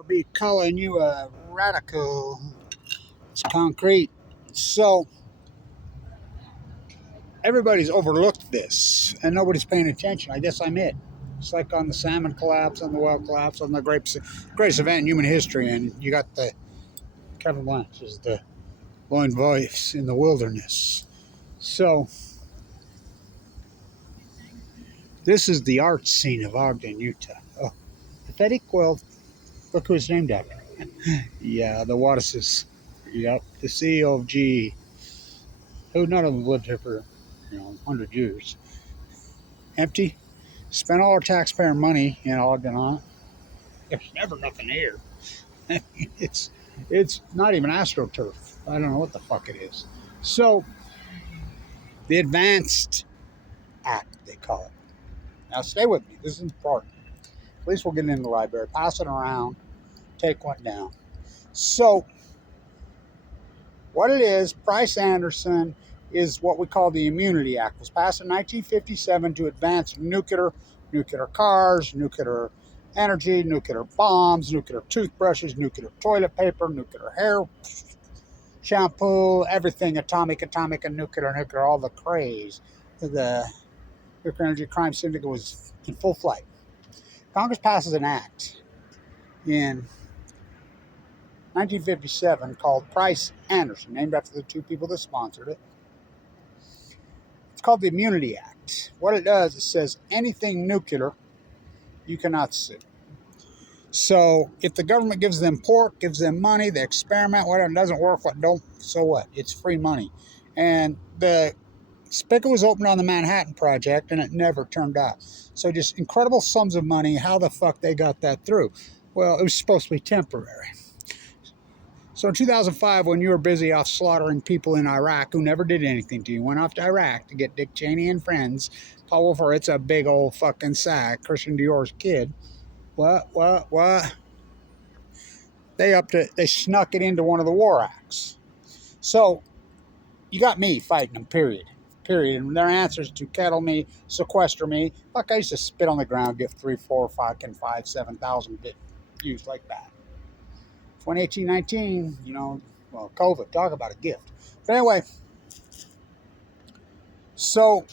I'll be calling you a radical. It's concrete. So everybody's overlooked this, and nobody's paying attention. I guess I'm it. It's like on the salmon collapse, on the whale collapse, on the greatest event in human history, and you got the Kevin Blanch is the lone voice in the wilderness. So this is the art scene of Ogden, Utah. Oh, pathetic. Well, look who it's named after. Yeah, the Wattises. Yep, the CEO of GE, who none of them lived here for 100 years. Empty. Spent all our taxpayer money in Ogden on it. There's never nothing here. it's not even AstroTurf. I don't know what the fuck it is. So the Advanced Act, they call it. Now stay with me. This is important. At least we'll get it in the library. Pass it around. Take one down. So what it is, Price-Anderson is what we call the Immunity Act. It was passed in 1957 to advance nuclear cars, nuclear energy, nuclear bombs, nuclear toothbrushes, nuclear toilet paper, nuclear hair shampoo, everything atomic, and nuclear, all the craze. The nuclear energy crime syndicate was in full flight. Congress passes an act in 1957 called Price-Anderson, named after the two people that sponsored it. It's called the Immunity Act. What it does, it says anything nuclear, you cannot sue. So if the government gives them pork, gives them money, they experiment, whatever, it doesn't work, what don't, so what? It's free money. And the spigot was opened on the Manhattan Project, and it never turned out. So just incredible sums of money. How the fuck they got that through? Well, it was supposed to be temporary. So in 2005, when you were busy off slaughtering people in Iraq who never did anything to you, went off to Iraq to get Dick Cheney and friends, Paul Wolfer, it's a big old fucking sack, Christian Dior's kid. What? They snuck it into one of the war acts. So you got me fighting them, period. And their answers to kettle me, sequester me. Fuck, I used to spit on the ground, give 3, 4, 5, 7,000 bit views like that. 2018-19, COVID, talk about a gift. But anyway, so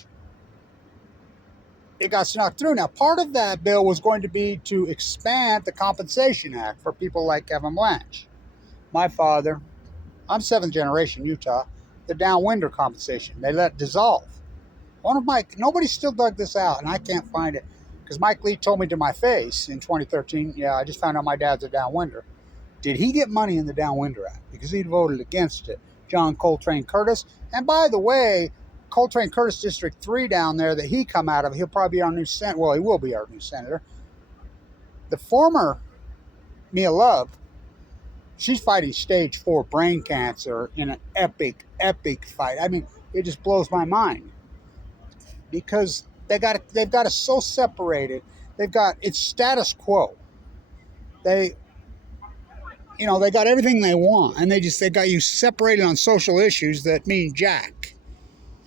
it got snuck through. Now, part of that bill was going to be to expand the Compensation Act for people like Kevin Blanch. My father, I'm 7th generation Utah, the downwinder compensation. They let it dissolve. Nobody still dug this out, and I can't find it, because Mike Lee told me to my face in 2013, yeah, I just found out my dad's a downwinder. Did he get money in the Downwinder Act? Because he voted against it. John Coltrane Curtis. And by the way, Coltrane Curtis District 3 down there that he come out of, he'll probably be our new senator. Well, he will be our new senator. The former Mia Love, she's fighting stage 4 brain cancer in an epic fight. I mean, it just blows my mind. Because they've got it so separated. It's status quo. They got everything they want, and they got you separated on social issues that mean jack.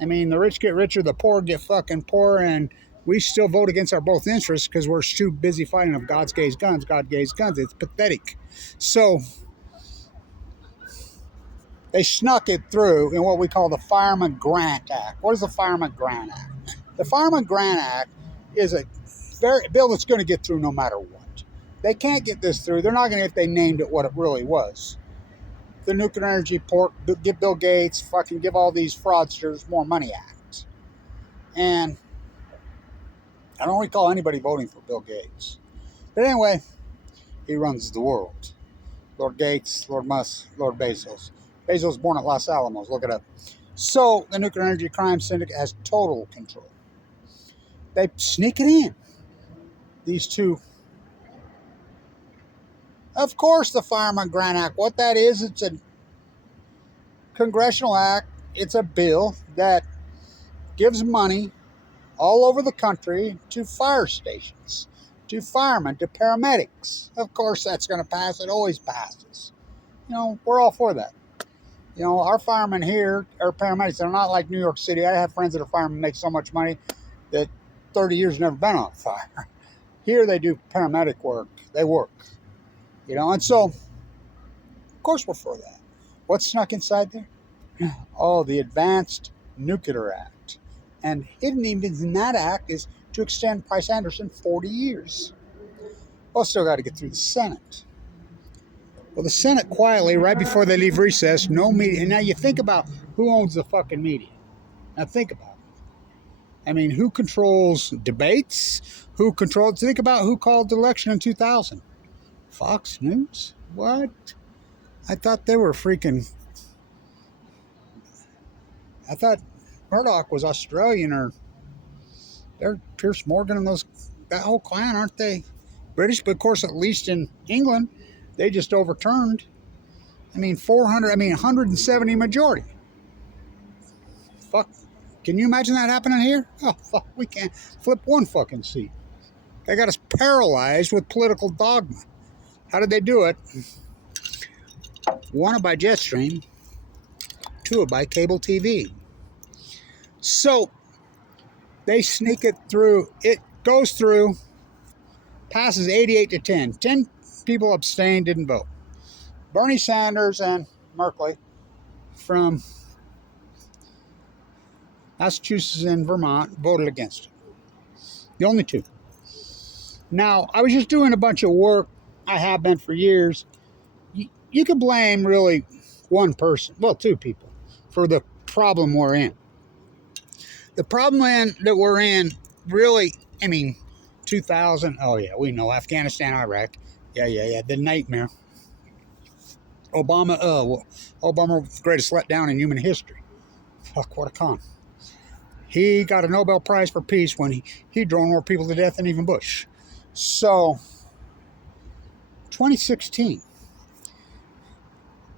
I mean, the rich get richer, the poor get fucking poorer, and we still vote against our both interests because we're too busy fighting of God gave guns. It's pathetic. So they snuck it through in what we call the Fireman Grant Act. What is the Fireman Grant Act? The Fireman Grant Act is a bill that's going to get through no matter what. They can't get this through. They're not going to if they named it what it really was. The Nuclear Energy Pork, give Bill Gates, fucking give all these fraudsters more money act. And I don't recall anybody voting for Bill Gates. But anyway, he runs the world. Lord Gates, Lord Musk, Lord Bezos. Bezos was born at Los Alamos. Look it up. So the Nuclear Energy Crime Syndicate has total control. They sneak it in. These two. Of course, the Fireman Grant Act, what that is, it's a congressional act. It's a bill that gives money all over the country to fire stations, to firemen, to paramedics. Of course, that's going to pass. It always passes. We're all for that. Our firemen here are paramedics. They're not like New York City. I have friends that are firemen make so much money that 30 years never been on fire. Here they do paramedic work. They work. And so, of course, we're for that. What's snuck inside there? Oh, the Advanced Nuclear Act. And hidden even in that act is to extend Price Anderson 40 years. Well, still got to get through the Senate. Well, the Senate quietly, right before they leave recess, no media. And now you think about who owns the fucking media. Now think about it. I mean, who controls debates? Think about who called the election in 2000. Fox News? What? I thought they were freaking... I thought Murdoch was Australian, or they're Pierce Morgan and that whole clan, aren't they British? But of course, at least in England, they just overturned. 170 majority. Fuck. Can you imagine that happening here? Oh, fuck, we can't flip one fucking seat. They got us paralyzed with political dogma. How did they do it? One, by Jetstream. Two, by cable TV. So, they sneak it through. It goes through, passes 88 to 10. 10 people abstained, didn't vote. Bernie Sanders and Merkley from Massachusetts and Vermont voted against it. The only two. Now, I was just doing a bunch of work. I have been for years. You could blame really one person, well, two people, for the problem we're in. The problem that we're in, really, 2000, oh yeah, we know, Afghanistan, Iraq, yeah, the nightmare. Obama, the greatest letdown in human history. Fuck, what a con. He got a Nobel Prize for Peace when he drove more people to death than even Bush. So, 2016,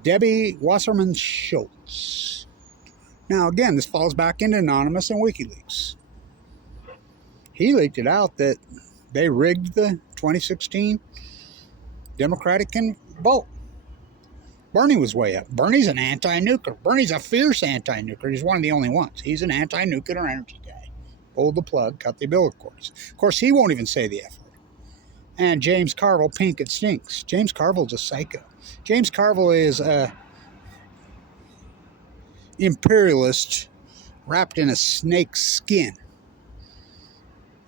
Debbie Wasserman Schultz. Now, again, this falls back into Anonymous and WikiLeaks. He leaked it out that they rigged the 2016 Democratic vote. Bernie was way up. Bernie's an anti-nuclear. Bernie's a fierce anti-nuclear. He's one of the only ones. He's an anti-nuclear energy guy. Pulled the plug, cut the umbilical cords. Of course, he won't even say the F word. And James Carville, pink, it stinks. James Carville's a psycho. James Carville is a imperialist wrapped in a snake's skin.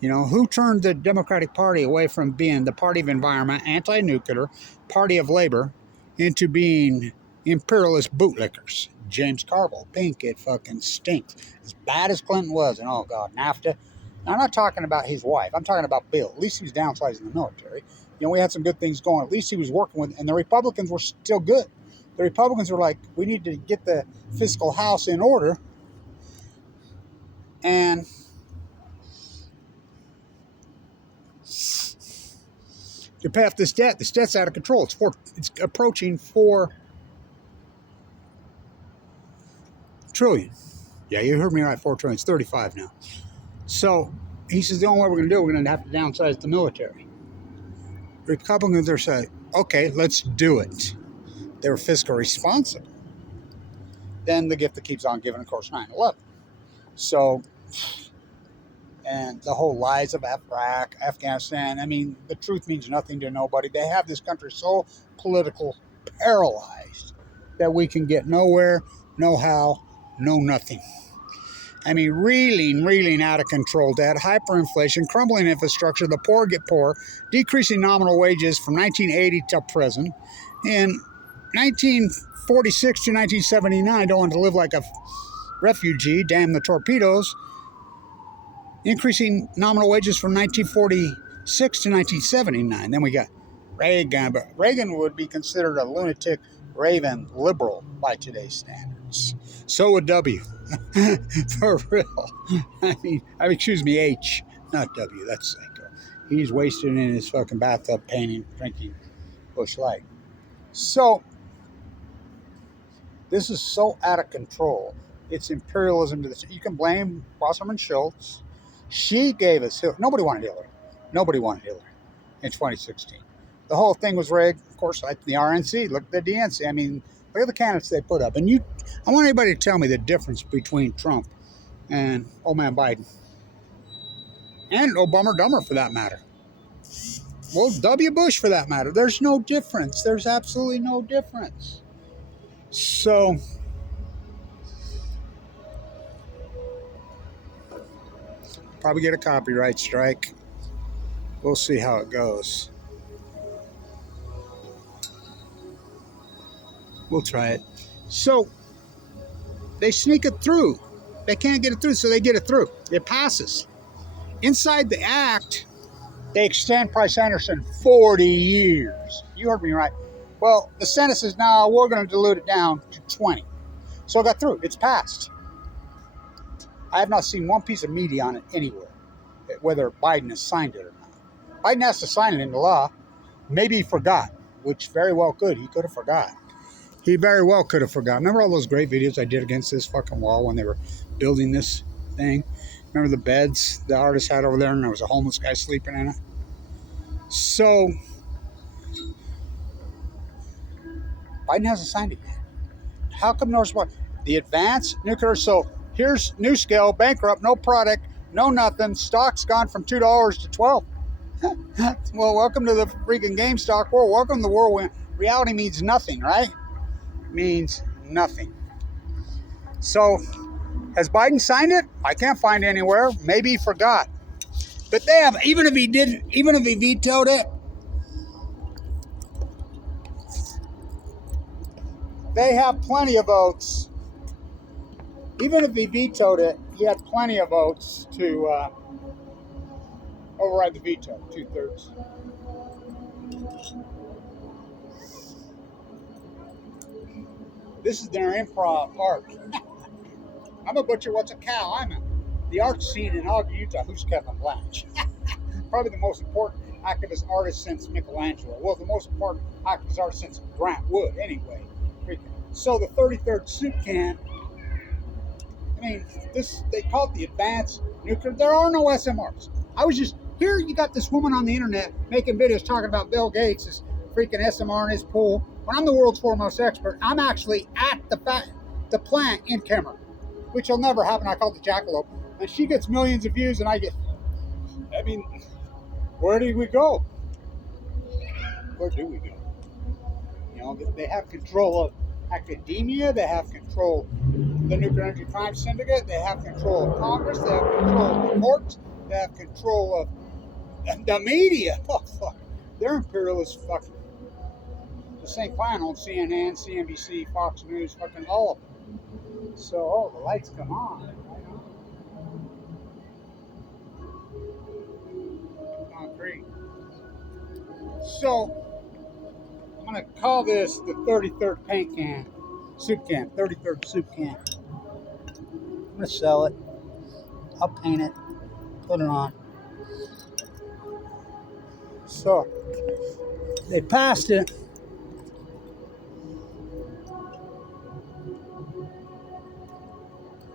Who turned the Democratic Party away from being the party of environment, anti-nuclear, party of labor, into being imperialist bootlickers? James Carville, pink, it fucking stinks. As bad as Clinton was, and oh God, NAFTA. Now, I'm not talking about his wife. I'm talking about Bill. At least he was downsizing the military. We had some good things going. At least he was working with, and the Republicans were still good. The Republicans were like, we need to get the fiscal house in order. And to pay off this debt. This debt's out of control. It's approaching $4 trillion. Yeah, you heard me right, 4 trillion. It's 35 now. So he says the only way we're going to do it, we're going to have to downsize the military. Republicans are saying, okay, let's do it. They were fiscally responsible. Then the gift that keeps on giving, of course, 9/11. So, and the whole lies of Iraq, Afghanistan, the truth means nothing to nobody. They have this country so political paralyzed that we can get nowhere, no how, no nothing. Reeling out of control debt, hyperinflation, crumbling infrastructure, the poor get poorer, decreasing nominal wages from 1980 till present. In 1946 to 1979, don't want to live like a refugee, damn the torpedoes. Increasing nominal wages from 1946 to 1979. Then we got Reagan, but Reagan would be considered a lunatic, raving liberal by today's standards. So would W. For real. Excuse me, H, not W. That's psycho. He's wasted in his fucking bathtub painting, drinking Busch Light. So, this is so out of control. It's imperialism to this. You can blame Wasserman Schultz. She gave us Hillary. Nobody wanted Hillary. Nobody wanted Hillary in 2016. The whole thing was rigged. Of course, like the RNC, look at the DNC. Look at the candidates they put up. And I want anybody to tell me the difference between Trump and old man Biden. And Obama Dummer, for that matter. Well, W. Bush for that matter. There's no difference. There's absolutely no difference. So, probably get a copyright strike. We'll see how it goes. We'll try it. So, they sneak it through. They can't get it through, so they get it through. It passes. Inside the act, they extend Price Anderson 40 years. You heard me right. Well, the Senate says, no, we're going to dilute it down to 20. So it got through. It's passed. I have not seen one piece of media on it anywhere, whether Biden has signed it or not. Biden has to sign it into law. Maybe he forgot, which very well could. He could have forgot. He very well could have forgot. Remember all those great videos I did against this fucking wall when they were building this thing? Remember the beds the artist had over there and there was a homeless guy sleeping in it? So, Biden hasn't signed it yet. How come no response? The advanced nuclear, so here's Nuscale, bankrupt, no product, no nothing, stock's gone from $2 to 12. Well, welcome to the freaking GameStop world. Welcome to the world when reality means nothing, right? Means nothing. So, has Biden signed it? I can't find it anywhere. Maybe he forgot. But they have, even if he vetoed it, they have plenty of votes. Even if he vetoed it, he had plenty of votes to override the veto, 2/3. This is their improv art. I'm a butcher, what's a cow? I'm the art scene in Ogden, Utah. Who's Kevin Blanch? Probably the most important activist artist since Michelangelo. Well, the most important activist artist since Grant Wood, anyway. So the 33rd soup can, I mean, they call it the advanced nuclear. There are no SMRs. I was just, here you got this woman on the internet making videos talking about Bill Gates' freaking SMR in his pool. When I'm the world's foremost expert, I'm actually at the plant in Cameron, which will never happen. I call it the jackalope. And she gets millions of views and I get, I mean, where do we go? Where do we go? You know, they have control of academia, they have control of the Nuclear Energy Crime Syndicate, they have control of Congress, they have control of the courts, they have control of the media. Oh, fuck. They're imperialist fucking. The same plan on CNN, CNBC, Fox News, fucking all of them. So, oh, the lights come on. Concrete. So, I'm going to call this the 33rd paint can, soup can, 33rd soup can. I'm going to sell it. I'll paint it, put it on. So, they passed it.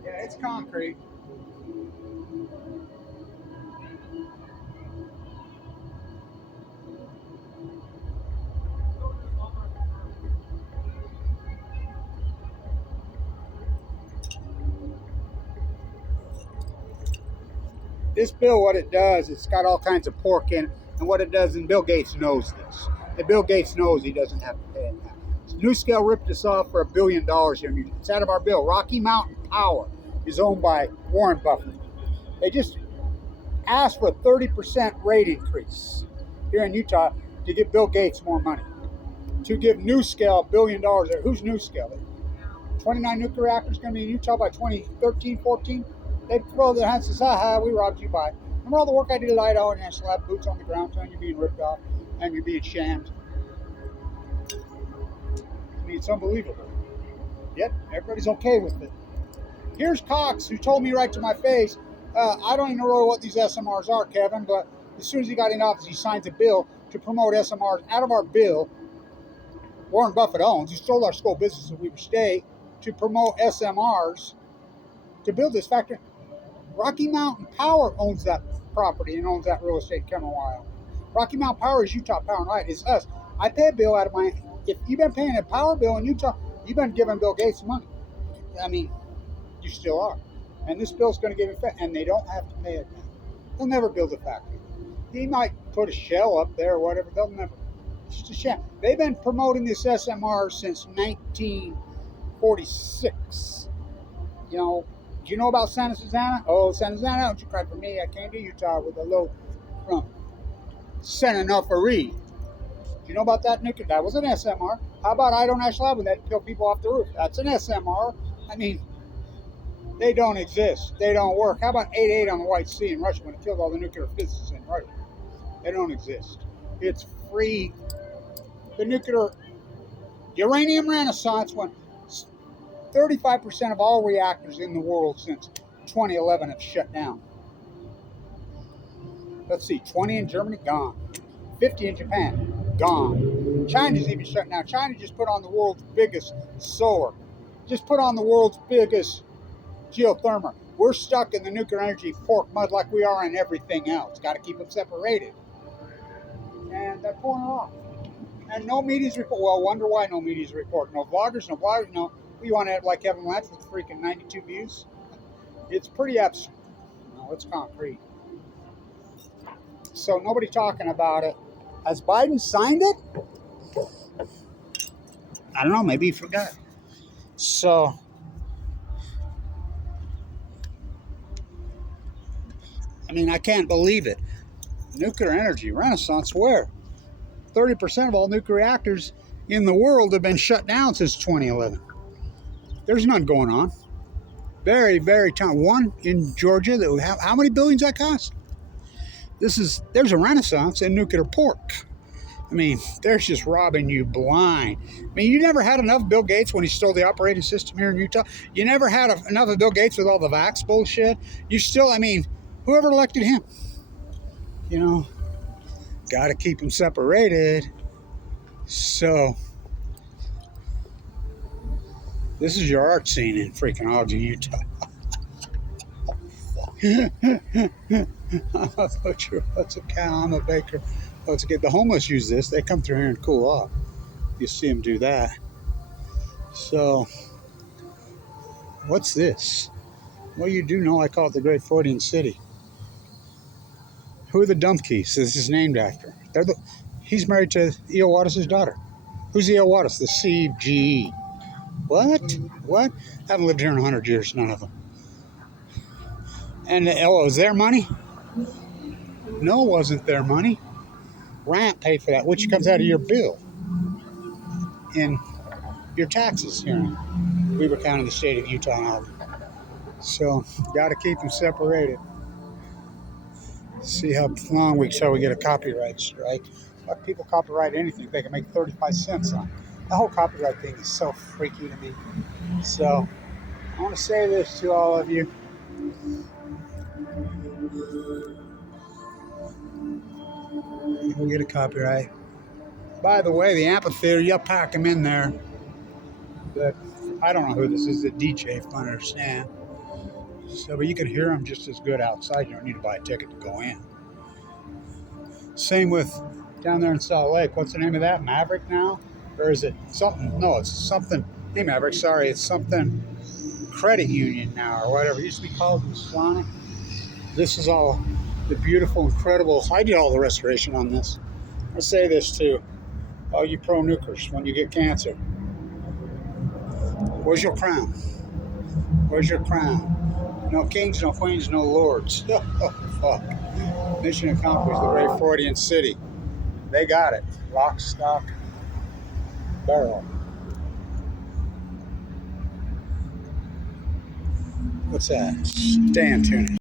Yeah, it's concrete. This bill, what it does, it's got all kinds of pork in it. And what it does, and Bill Gates knows this. And Bill Gates knows he doesn't have to pay it now. Nuscale ripped us off for $1 billion here. It's out of our bill. Rocky Mountain Power is owned by Warren Buffett. They just asked for a 30% rate increase here in Utah to give Bill Gates more money. To give Nuscale $1 billion. Who's Nuscale? 29 nuclear reactors going to be in Utah by 2013, 14. They throw their hands and say, ha, we robbed you by. Remember all the work I did at Idaho National Lab, boots on the ground, telling you being ripped off and you're being shammed. I mean, it's unbelievable. Yet, everybody's okay with it. Here's Cox, who told me right to my face, I don't even know what these SMRs are, Kevin, but as soon as he got in office, he signed a bill to promote SMRs out of our bill. Warren Buffett owns, who stole our school business at Weber State, to promote SMRs to build this factory. Rocky Mountain Power owns that property and owns that real estate in Cameron, Wyoming. Rocky Mountain Power is Utah Power and Light. It's us. I pay a bill out of my. If you've been paying a power bill in Utah, you've been giving Bill Gates money. I mean, you still are. And this bill's going to give it, and they don't have to pay it now. They'll never build a factory. He might put a shell up there or whatever. They'll never. It's just a sham. They've been promoting this SMR since 1946. You know, do you know about Santa Susana? Oh, Santa Susana, don't you cry for me. I came to Utah with a load from Santa Nuffery. Do you know about that nuclear? That was an SMR. How about Idaho National Lab when they kill people off the roof? That's an SMR. I mean, they don't exist. They don't work. How about 88 on the White Sea in Russia when it killed all the nuclear physicists in Russia? They don't exist. It's free. The nuclear uranium renaissance when 35% of all reactors in the world since 2011 have shut down. Let's see, 20 in Germany, gone. 50 in Japan, gone. China's even shut down. China just put on the world's biggest solar. Just put on the world's biggest geothermal. We're stuck in the nuclear energy pork mud like we are in everything else. Got to keep them separated. And they're pulling it off. And no media's report. Well, wonder why no media's report. No vloggers, no bloggers, no. You want to have like Kevin Blanch with freaking 92 views? It's pretty absurd. No, it's concrete. So nobody talking about it. Has Biden signed it? I don't know. Maybe he forgot. So, I mean, I can't believe it. Nuclear energy renaissance where? 30% of all nuclear reactors in the world have been shut down since 2011. There's none going on. Very, very tiny. One in Georgia that we have. How many billions that cost? There's a renaissance in nuclear pork. I mean, they're just robbing you blind. I mean, you never had enough Bill Gates when he stole the operating system here in Utah. You never had enough of Bill Gates with all the vax bullshit. You still, I mean, whoever elected him, you know, got to keep them separated. So, this is your art scene in freaking Ogden, Utah. What's a cow? I'm a baker. Let's get the homeless use this. They come through here and cool off. You see them do that. So, what's this? Well, you do know I call it the Great Freudian City. Who are the Dumpkeys? This is named after. He's married to E.O. Wattis' daughter. Who's E.O. Wattis? The CGE. What? What? Haven't lived here in 100 years, none of them. And is their money? No, it wasn't their money. Grant paid for that, which comes out of your bill in your taxes here in Weber County, the state of Utah and Alabama. So, got to keep them separated. See how long till we get a copyright strike. Let people copyright anything. They can make 35 cents on it. The whole copyright thing is so freaky to me. So, I want to say this to all of you. We'll get a copyright. By the way, the amphitheater, you'll pack them in there. But I don't know who this is, the DJ, if I understand. So, but you can hear them just as good outside. You don't need to buy a ticket to go in. Same with down there in Salt Lake. What's the name of that? Maverick now? Or is it something? No, it's something. Hey, Maverick, sorry. It's something credit union now or whatever. It used to be called Masonic. This is all the beautiful, incredible. I did all the restoration on this. I'll say this too. All you pro-nukers, when you get cancer, where's your crown? Where's your crown? No kings, no queens, no lords. Oh, fuck. Mission accomplished, the Great Freudian City. They got it. Lock, stock, barrel. What's that? Stay in tune.